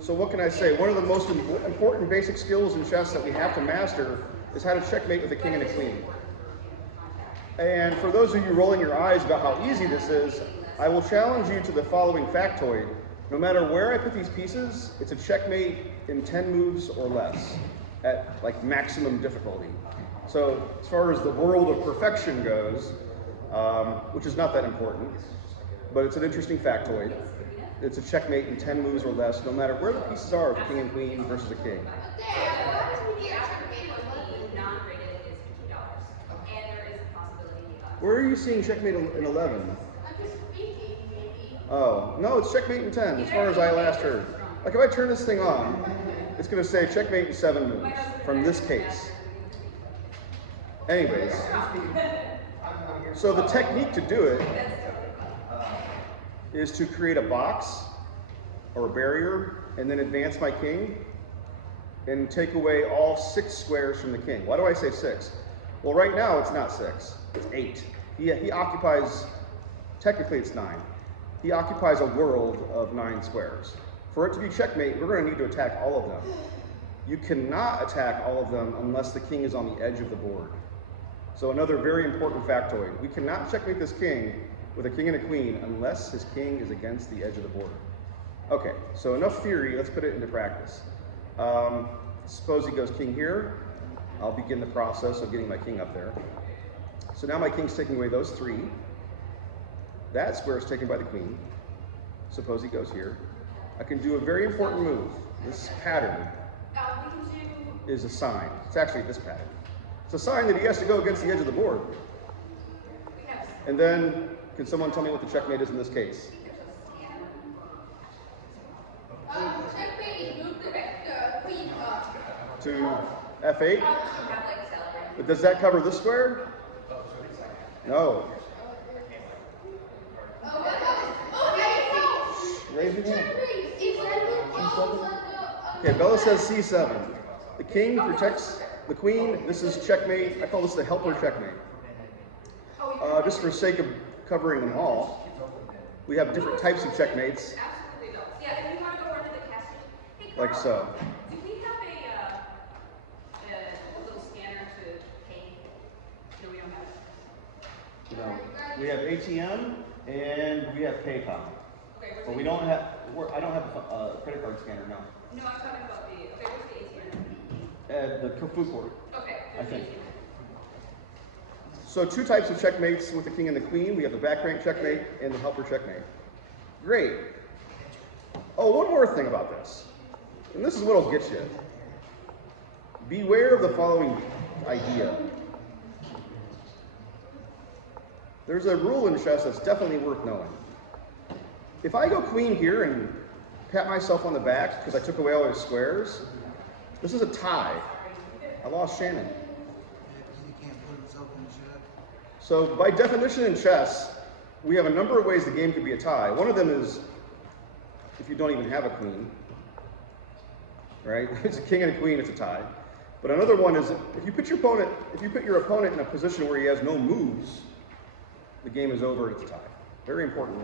So what can I say? One of the most important basic skills in chess that we have to master is how to checkmate with a king and a queen. And for those of you rolling your eyes about how easy this is, I will challenge you to the following factoid. No matter where I put these pieces, it's a checkmate in 10 moves or less at like maximum difficulty. So as far as the world of perfection goes, which is not that important, but it's an interesting factoid. It's a checkmate in 10 moves or less, no matter where the pieces are of the king and queen versus a king. Where are you seeing checkmate in 11? Oh, no, it's checkmate in 10, as far as I last heard. Like if I turn this thing on, it's going to say checkmate in 7 moves from this case. Anyways, so the technique to do it is to create a box or a barrier and then advance my king and take away all 6 squares from the king. Why do I say 6? Well, right now it's not 6, it's 8. He occupies, technically it's 9. He occupies a world of 9 squares. For it to be checkmate, we're going to need to attack all of them. You cannot attack all of them unless the king is on the edge of the board. So another very important factoid. We cannot checkmate this king with a king and a queen unless his king is against the edge of the board. Okay, so enough theory, let's put it into practice. Suppose he goes king here. I'll begin the process of getting my king up there. So now my king's taking away those 3. That square is taken by the queen. Suppose he goes here. I can do a very important move. This pattern is a sign. It's actually this pattern. It's a sign that he has to go against the edge of the board. And then, can someone tell me what the checkmate is in this case? To F8? But does that cover this square? No. Raise your hand. Okay, Bella says C7. The king protects the queen. This is checkmate. I call this the helper checkmate. Just for sake of covering them all, we have different types of checkmates. Like so. Do we have a little scanner to pay? No, we don't have it. No. We have ATM and we have PayPal. Okay, but we don't have. I don't have a credit card scanner now. No, I'm talking about the. Okay, where's the ATM? The food court. Okay. I think. So 2 types of checkmates with the king and the queen. We have the back rank checkmate and the helper checkmate. Great. Oh, one more thing about this. And this is what'll get you. Beware of the following idea. There's a rule in chess that's definitely worth knowing. If I go queen here and pat myself on the back because I took away all his squares, this is a tie. I lost Shannon. So by definition in chess, we have a number of ways the game could be a tie. One of them is if you don't even have a queen. Right? It's a king and a queen, it's a tie. But another one is if you put your opponent in a position where he has no moves, the game is over, it's a tie. Very important.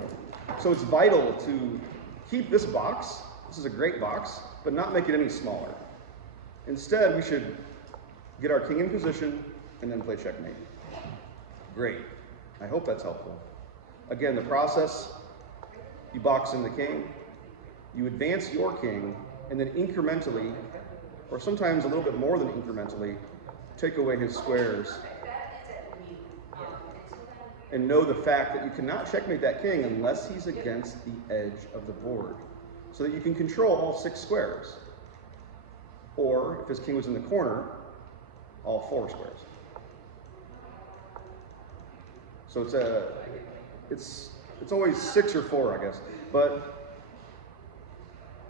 So it's vital to keep this box, this is a great box, but not make it any smaller. Instead, we should get our king in position and then play checkmate. Great. I hope that's helpful. Again, the process, you box in the king, you advance your king, and then incrementally, or sometimes a little bit more than incrementally, take away his squares. And know the fact that you cannot checkmate that king unless he's against the edge of the board, so that you can control all 6 squares. Or, if his king was in the corner, all 4 squares. So it's always 6 or 4, I guess. But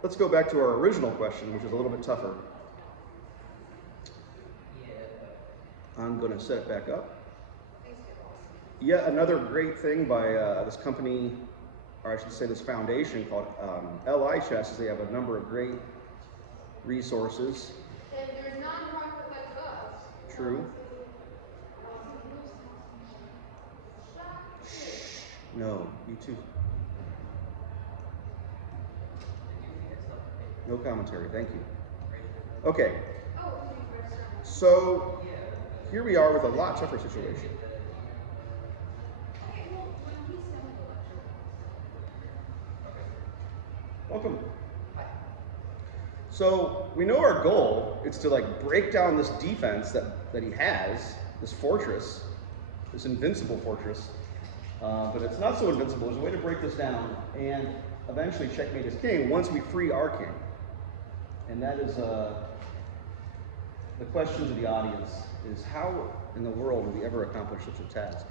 let's go back to our original question, which is a little bit tougher. I'm going to set it back up. Yet another great thing by this company, or I should say this foundation called LI Chess, is they have a number of great resources. And there's non-profit like us. True. No, you too. No commentary, thank you. Okay, Oh, so here we are with a lot tougher situation. Okay, well, he's done with the lecture. Welcome. So we know our goal is to like break down this defense that he has, this fortress, this invincible fortress. But it's not so invincible. There's a way to break this down and eventually checkmate his king once we free our king. And that is the question to the audience is how in the world will we ever accomplish such a task?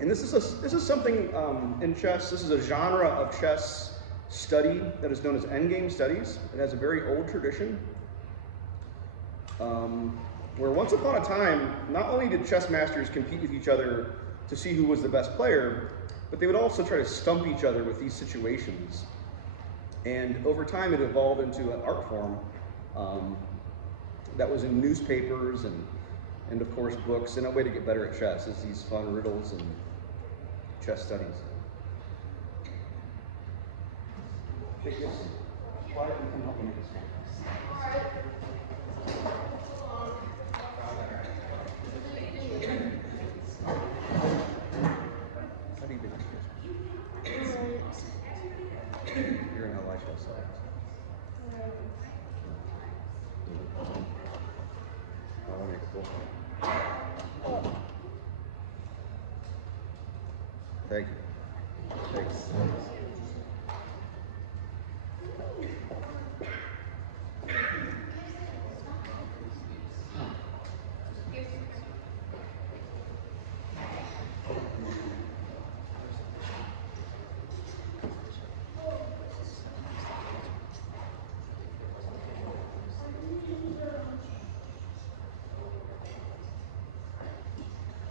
And this is something in chess. This is a genre of chess study that is known as endgame studies. It has a very old tradition, where once upon a time, not only did chess masters compete with each other to see who was the best player, but they would also try to stump each other with these situations. And over time, it evolved into an art form that was in newspapers and of course books. And a way to get better at chess is these fun riddles and chess studies. Take this. Quiet and come help me make this one. How do you do this? You're in LI chess studies. Oh, that makes cool. Thank you. Thanks.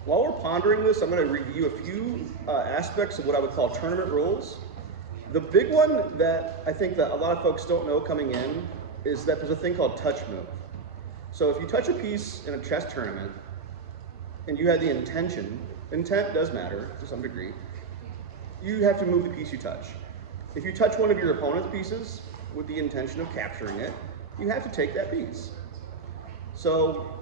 While we're pondering this, I'm going to review a few aspects of what I would call tournament rules. The big one that I think that a lot of folks don't know coming in is that there's a thing called touch move. So if you touch a piece in a chess tournament and you had the intention, intent does matter to some degree, you have to move the piece you touch. If you touch one of your opponent's pieces with the intention of capturing it, you have to take that piece. So,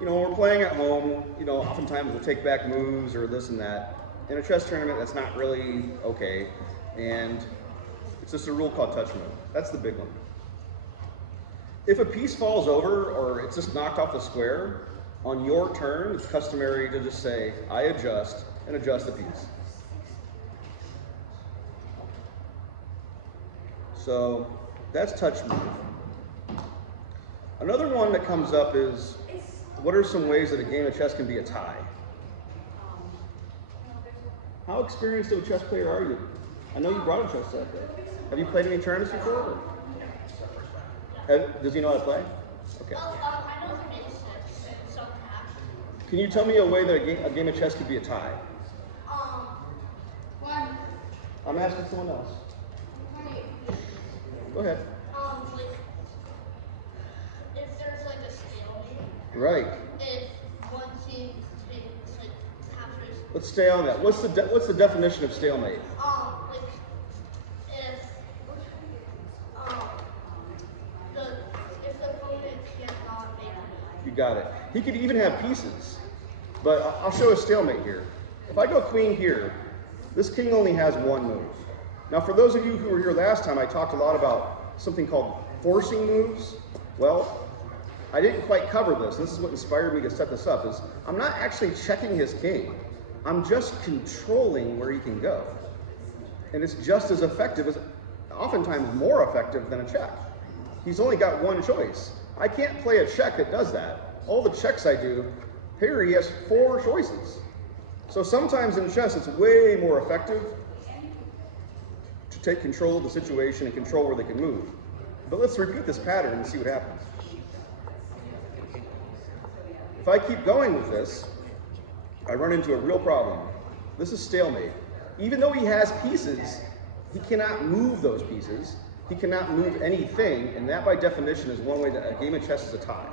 you know, when we're playing at home, you know, oftentimes we'll take back moves or this and that. In a chess tournament, that's not really okay. And it's just a rule called touch move. That's the big one. If a piece falls over or it's just knocked off the square, on your turn, it's customary to just say, I adjust, and adjust the piece. So that's touch move. Another one that comes up is, what are some ways that a game of chess can be a tie? How experienced of a chess player are you? I know you brought a chess set. Have you played any tournaments before? Does he know how to play? Okay. I know the basics, so Can you tell me a way that a game of chess could be a tie? one, I'm asking someone else. Go ahead. like, if there's like a stalemate, Right. if one team takes, like, captures, Let's stay on that. What's the definition of stalemate? like, if, if the opponent cannot make a You got it. He could even have pieces, but I'll show a stalemate here. If I go queen here, this king only has one move. Now, for those of you who were here last time, I talked a lot about something called forcing moves. Well, I didn't quite cover this. This is what inspired me to set this up, is I'm not actually checking his king. I'm just controlling where he can go. And it's just as effective, as oftentimes more effective than a check. He's only got one choice. I can't play a check that does that. All the checks I do, here he has 4 choices. So sometimes in chess, it's way more effective to take control of the situation and control where they can move. But let's repeat this pattern and see what happens. If I keep going with this, I run into a real problem. This is stalemate. Even though he has pieces, he cannot move those pieces. He cannot move anything, and that by definition is one way that a game of chess is a tie.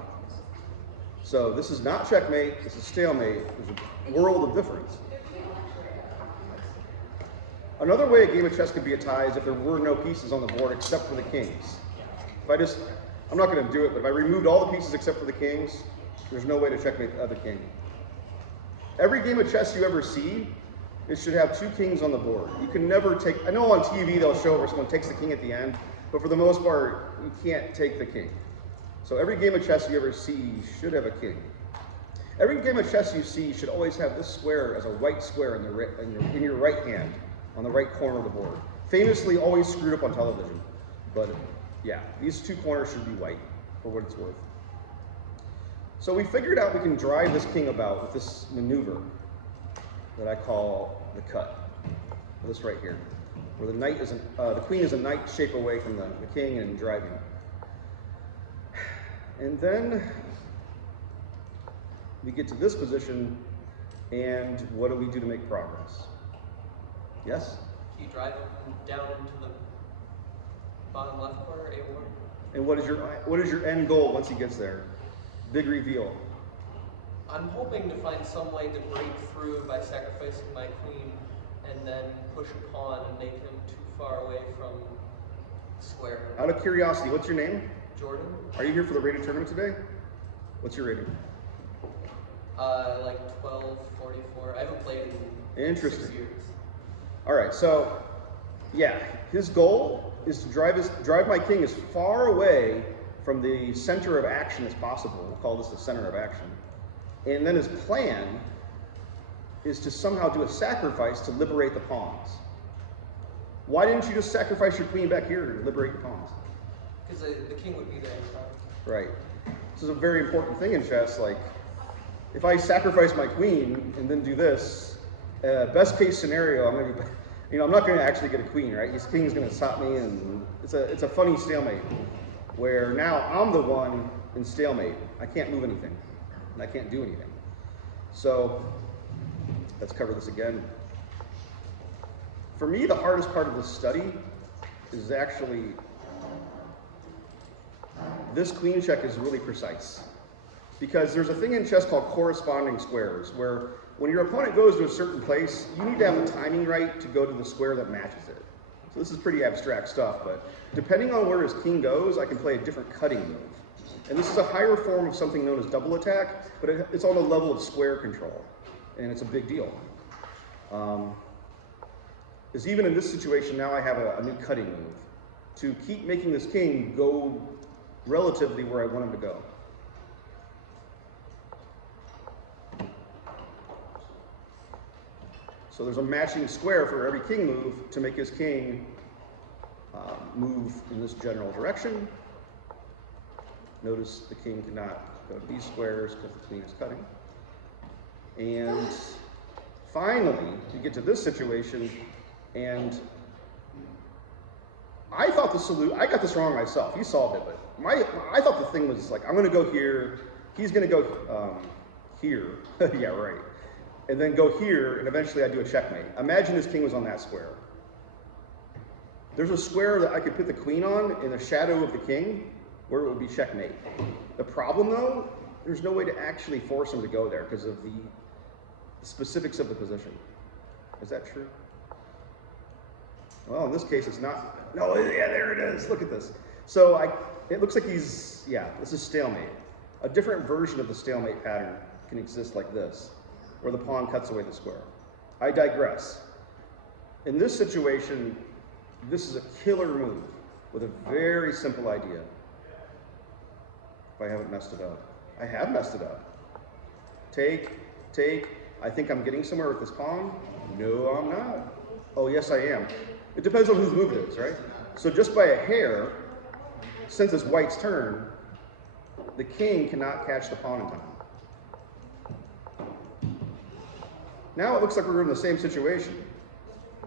So this is not checkmate, this is stalemate. There's a world of difference. Another way a game of chess could be a tie is if there were no pieces on the board except for the kings. If I'm not going to do it, but if I removed all the pieces except for the kings, there's no way to checkmate the other king. Every game of chess you ever see, it should have 2 kings on the board. You can never take, I know on TV they'll show where someone takes the king at the end, but for the most part, you can't take the king. So every game of chess you ever see should have a king. Every game of chess you see should always have this square as a white square in your right hand, on the right corner of the board. Famously always screwed up on television. But yeah, these 2 corners should be white, for what it's worth. So we figured out we can drive this king about with this maneuver that I call the cut. This right here, where the queen is a knight shape away from the king and driving. And then we get to this position, and what do we do to make progress? Yes? You drive it down into the bottom left corner, A1. And what is your end goal once he gets there? Big reveal. I'm hoping to find some way to break through by sacrificing my queen and then push a pawn and make him too far away from the square. Out of curiosity, what's your name? Jordan? Are you here for the rated tournament today? What's your rating? Like 1244. I haven't played in 6 years. All right, so yeah, his goal is to drive my king as far away from the center of action as possible. We'll call this the center of action. And then his plan is to somehow do a sacrifice to liberate the pawns. Why didn't you just sacrifice your queen back here to liberate the pawns? Because the king would be there in front. Right. This is a very important thing in chess. Like, if I sacrifice my queen and then do this, best case scenario, I'm not going to actually get a queen, right? His king's going to stop me, and it's a funny stalemate where now I'm the one in stalemate. I can't move anything, and I can't do anything. So let's cover this again. For me, the hardest part of this study is actually this queen check is really precise. Because there's a thing in chess called corresponding squares, where when your opponent goes to a certain place, you need to have the timing right to go to the square that matches it. So this is pretty abstract stuff, but depending on where his king goes, I can play a different cutting move. And this is a higher form of something known as double attack, but it's on the level of square control, and it's a big deal. Because even in this situation, now I have a new cutting move to keep making this king go relatively where I want him to go. So there's a matching square for every king move to make his king move in this general direction. Notice the king cannot go to these squares because the queen is cutting. And finally, you get to this situation, and I thought I got this wrong myself. He solved it, but I thought the thing was like, I'm going to go here, he's going to go here. Yeah, right. And then go here, and eventually I do a checkmate. Imagine his king was on that square. There's a square that I could put the queen on in the shadow of the king, where it would be checkmate. The problem, though, there's no way to actually force him to go there because of the specifics of the position. Is that true? Well, in this case, it's not. No, yeah, there it is. Look at this. So it looks like this is stalemate. A different version of the stalemate pattern can exist like this, where the pawn cuts away the square. I digress. In this situation, this is a killer move with a very simple idea. If I haven't messed it up. I have messed it up. Take. I think I'm getting somewhere with this pawn. No, I'm not. Oh, yes, I am. It depends on whose move it is, right? So just by a hair, since it's white's turn, the king cannot catch the pawn in time. Now it looks like we're in the same situation,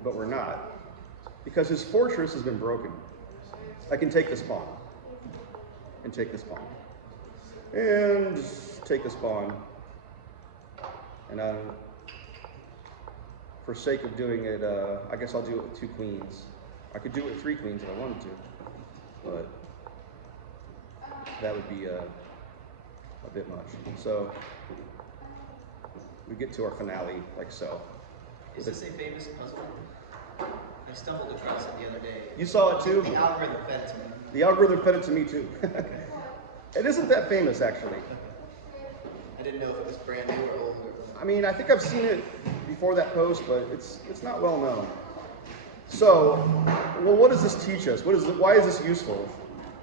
but we're not, because his fortress has been broken. I can take this pawn, and take this pawn, and take this pawn, and for sake of doing it, I guess I'll do it with 2 queens. I could do it with 3 queens if I wanted to, but that would be a bit much. So we get to our finale like so. Is this a famous puzzle? I stumbled across it the other day. You saw it too? The algorithm fed it to me. The algorithm fed it to me too. It isn't that famous, actually. I didn't know if it was brand new or old. I mean, I think I've seen it before that post, but it's not well known. So, well, what does this teach us? Why is this useful?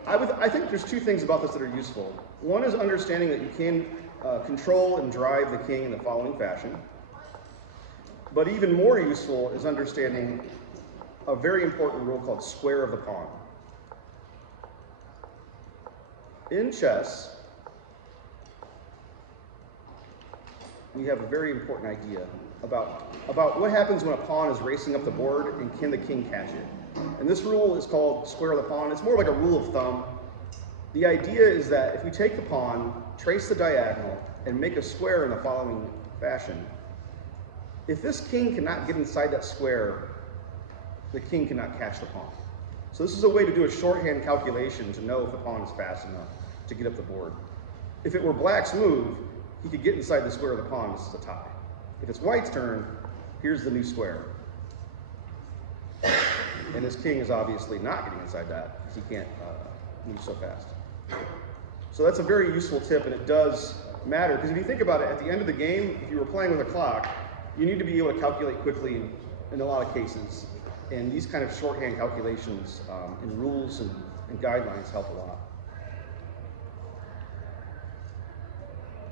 I think there's two things about this that are useful. One is understanding that you can control and drive the king in the following fashion. But even more useful is understanding a very important rule called square of the pawn. In chess, we have a very important idea about what happens when a pawn is racing up the board and can the king catch it. And this rule is called square of the pawn. It's more like a rule of thumb. The idea is that if you take the pawn, trace the diagonal, and make a square in the following fashion, if this king cannot get inside that square, the king cannot catch the pawn. So this is a way to do a shorthand calculation to know if the pawn is fast enough to get up the board. If it were black's move, he could get inside the square of the pawn. This is a tie. If it's white's turn, here's the new square. And his king is obviously not getting inside that because he can't move so fast. So that's a very useful tip, and it does matter because if you think about it, at the end of the game, if you were playing with a clock, you need to be able to calculate quickly in a lot of cases. And these kind of shorthand calculations and rules and guidelines help a lot.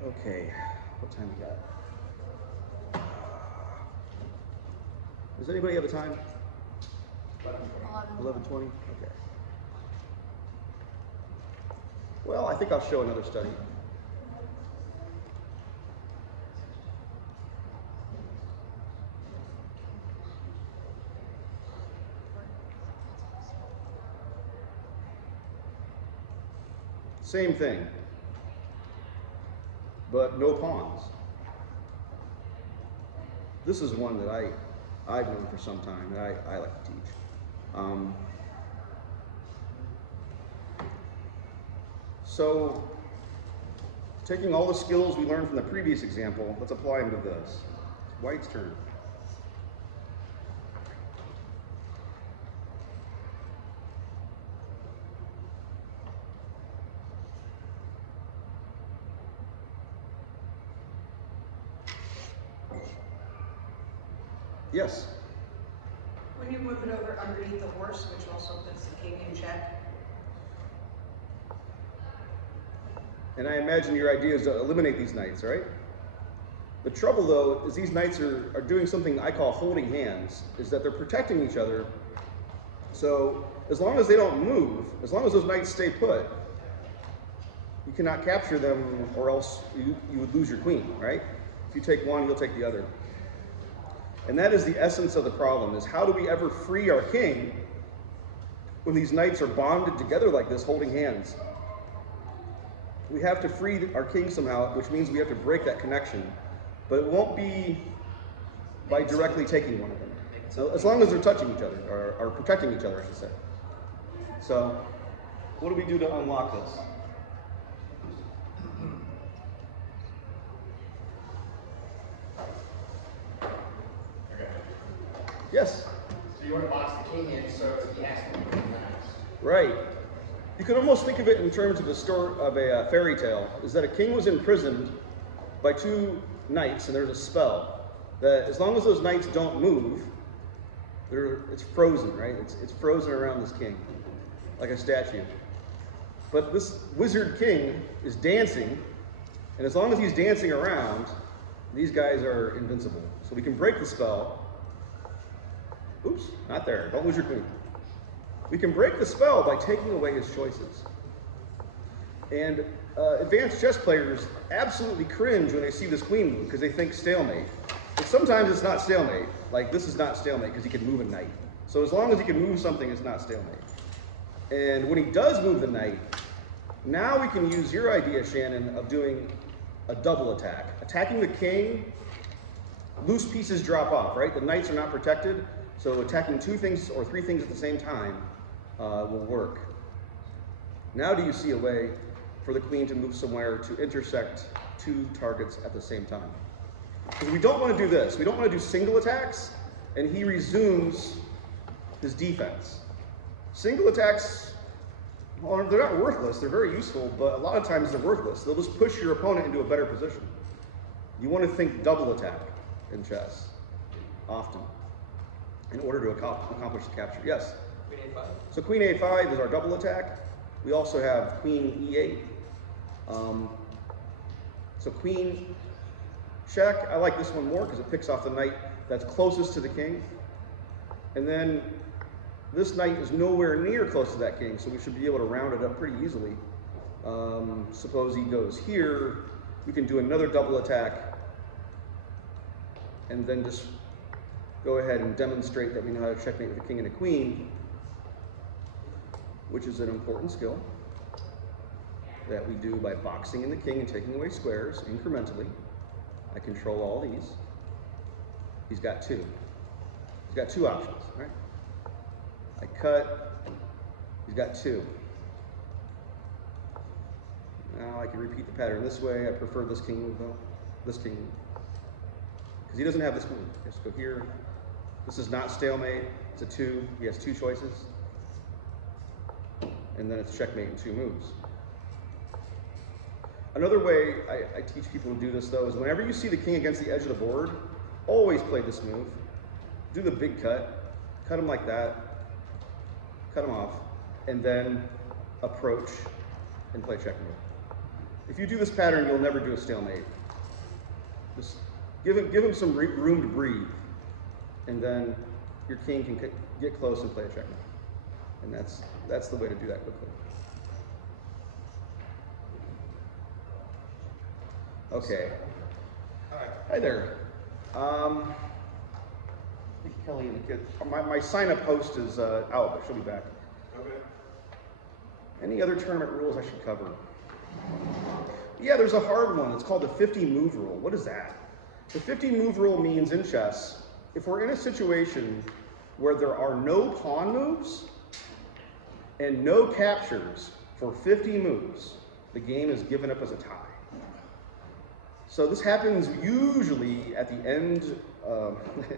Okay, what time we got? Does anybody have a time? 11:20? Okay. Well, I think I'll show another study. Same thing, but no pawns. This is one that I've known for some time and I like to teach. So, taking all the skills we learned from the previous example, let's apply them to this. White's turn. Yes? When you move it over underneath the horse, which also puts the king in check. And I imagine your idea is to eliminate these knights, right? The trouble, though, is these knights are doing something I call holding hands, is that they're protecting each other. So as long as they don't move, as long as those knights stay put, you cannot capture them or else you would lose your queen, right? If you take one, you'll take the other. And that is the essence of the problem, is how do we ever free our king when these knights are bonded together like this, holding hands? We have to free our king somehow, which means we have to break that connection. But it won't be by directly taking one of them. So as long as they're touching each other, or protecting each other, I should say. So what do we do to unlock this? Yes? So you want to box the king in so he has to be nice. Right. You can almost think of it in terms of a story of a fairy tale, is that a king was imprisoned by two knights, and there's a spell that as long as those knights don't move, it's frozen, right? It's frozen around this king, like a statue. But this wizard king is dancing, and as long as he's dancing around, these guys are invincible. So we can break the spell. Oops, not there. Don't lose your queen. We can break the spell by taking away his choices. And advanced chess players absolutely cringe when they see this queen move because they think stalemate. But sometimes it's not stalemate. Like this is not stalemate because he can move a knight. So as long as he can move something, it's not stalemate. And when he does move the knight, now we can use your idea, Shannon, of doing a double attack. Attacking the king, loose pieces drop off, right? The knights are not protected. So attacking two things or three things at the same time will work. Now do you see a way for the queen to move somewhere to intersect two targets at the same time? Because we don't want to do this. We don't want to do single attacks, and he resumes his defense. Single attacks, well, they're not worthless, they're very useful, but a lot of times they're worthless. They'll just push your opponent into a better position. You want to think double attack in chess, often, in order to accomplish the capture. Yes? Queen A5. So queen A5 is our double attack. We also have queen E8. So queen check, I like this one more because it picks off the knight that's closest to the king. And then this knight is nowhere near close to that king, so we should be able to round it up pretty easily. Suppose he goes here, we can do another double attack and then just go ahead and demonstrate that we know how to checkmate with a king and a queen, which is an important skill that we do by boxing in the king and taking away squares incrementally. I control all these. He's got two. He's got two options, right? I cut, he's got two. Now I can repeat the pattern this way. I prefer this king move though, this king move. Because he doesn't have this move. Just go here. This is not stalemate, it's a 2. He has 2 choices. And then it's checkmate in 2 moves. Another way I teach people to do this though is whenever you see the king against the edge of the board, always play this move. Do the big cut him like that, cut him off, and then approach and play checkmate. If you do this pattern, you'll never do a stalemate. Just give him some room to breathe, and then your king can get close and play a checkmate. And that's the way to do that quickly. Okay. Hi there. I think Kelly and the kids. My sign-up host is out, but she'll be back. Okay. Any other tournament rules I should cover? Yeah, there's a hard one. It's called the 50-move rule. What is that? The 50-move rule means in chess, if we're in a situation where there are no pawn moves and no captures for 50 moves, the game is given up as a tie. So this happens usually at the end,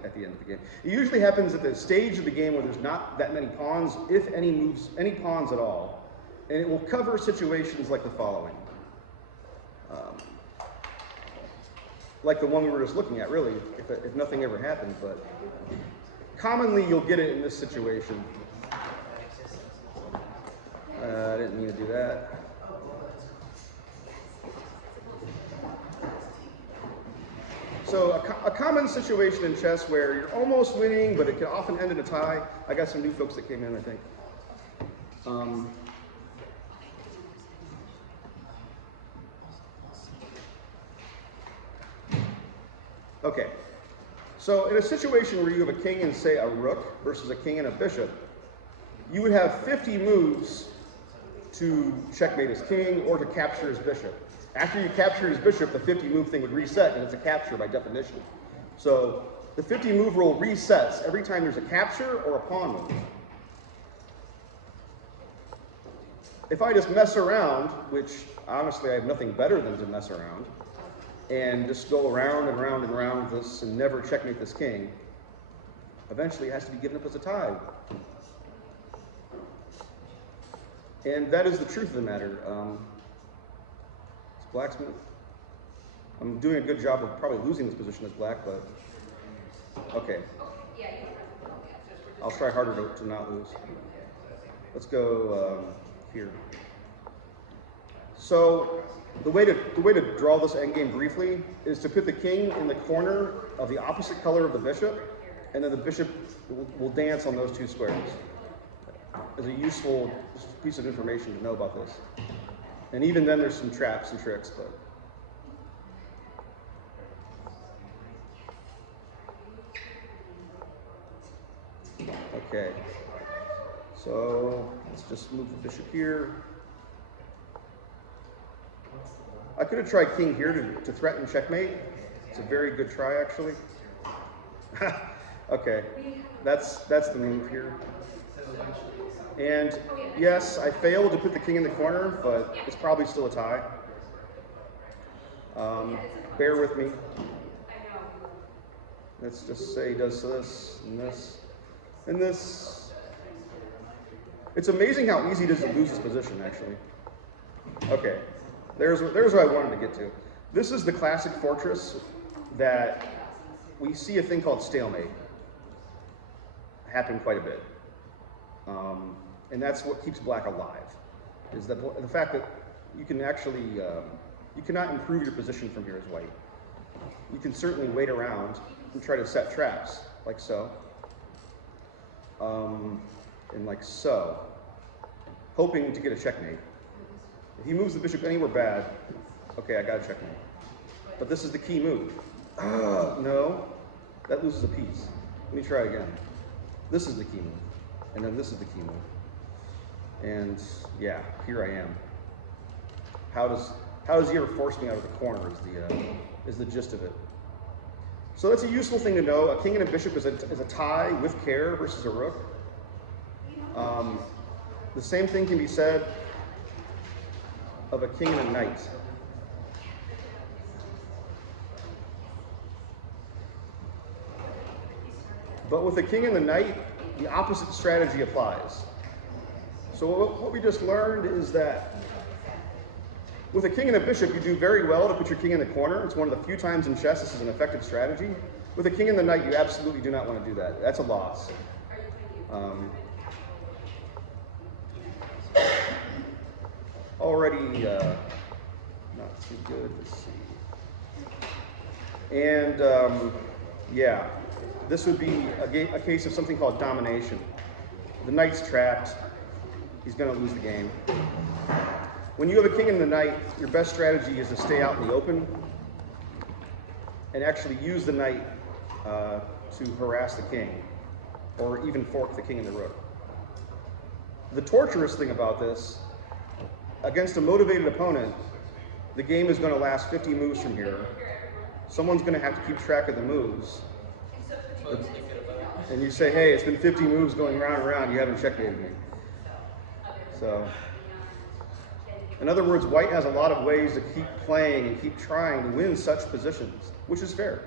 at the end of the game. It usually happens at the stage of the game where there's not that many pawns, if any moves, any pawns at all. And it will cover situations like the following. Like the one we were just looking at, really, if nothing ever happened, but commonly you'll get it in this situation. I didn't mean to do that. So a common situation in chess where you're almost winning, but it can often end in a tie. I got some new folks that came in, I think. Okay, so in a situation where you have a king and, say, a rook versus a king and a bishop, you would have 50 moves to checkmate his king or to capture his bishop. After you capture his bishop, the 50-move thing would reset, and it's a capture by definition. So the 50-move rule resets every time there's a capture or a pawn move. If I just mess around, which honestly I have nothing better than to mess around, and just go around and around and around with this and never checkmate this king, eventually it has to be given up as a tie. And that is the truth of the matter. It's black's move. I'm doing a good job of probably losing this position as black, but okay. I'll try harder to not lose. Let's go here. So the way to draw this endgame briefly is to put the king in the corner of the opposite color of the bishop, and then the bishop will dance on those 2 squares. As a useful piece of information to know about this. And even then there's some traps and tricks, but okay. So let's just move the bishop here. I could have tried king here to threaten checkmate. It's a very good try, actually. Okay, that's the move here. And yes, I failed to put the king in the corner, but it's probably still a tie. Bear with me. Let's just say he does this and this and this. It's amazing how easy it is to lose this position, actually. Okay, there's what I wanted to get to. This is the classic fortress that we see a thing called stalemate happen quite a bit. And that's what keeps black alive, is the fact that you can actually, you cannot improve your position from here as white. You can certainly wait around and try to set traps, like so. And like so, hoping to get a checkmate. If he moves the bishop anywhere bad, okay, I got a checkmate. But this is the key move. No, that loses a piece. Let me try again. This is the key move, and then this is the key move. And yeah, here I am. How does he ever force me out of the corner is the gist of it. So that's a useful thing to know. A king and a bishop is a tie with care versus a rook. The same thing can be said of a king and a knight. But with the king and the knight, the opposite strategy applies. So what we just learned is that with a king and a bishop, you do very well to put your king in the corner. It's one of the few times in chess this is an effective strategy. With a king and the knight, you absolutely do not want to do that. That's a loss. Already not too good. Let's see. And yeah, this would be a case of something called domination. The knight's trapped. He's going to lose the game. When you have a king and the knight, your best strategy is to stay out in the open and actually use the knight to harass the king, or even fork the king and the rook. The torturous thing about this, against a motivated opponent, the game is going to last 50 moves from here. Someone's going to have to keep track of the moves. And you say, hey, it's been 50 moves going round and round, you haven't checkmated me. So, in other words, white has a lot of ways to keep playing and keep trying to win such positions, which is fair.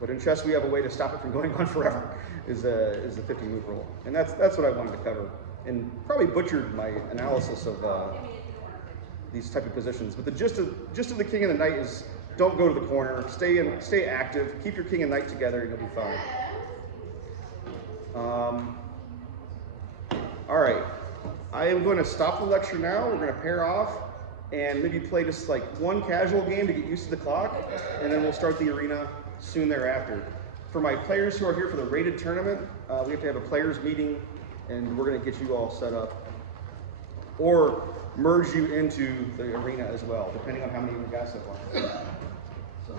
But in chess, we have a way to stop it from going on forever, is the 50-move rule. And that's what I wanted to cover. And probably butchered my analysis of these type of positions. But the gist of the king and the knight is don't go to the corner, stay active, keep your king and knight together, and you'll be fine. All right, I am going to stop the lecture now. We're going to pair off and maybe play just like one casual game to get used to the clock, and then we'll start the arena soon thereafter. For my players who are here for the rated tournament, we have to have a players meeting, and we're going to get you all set up, or merge you into the arena as well, depending on how many guys have on. So.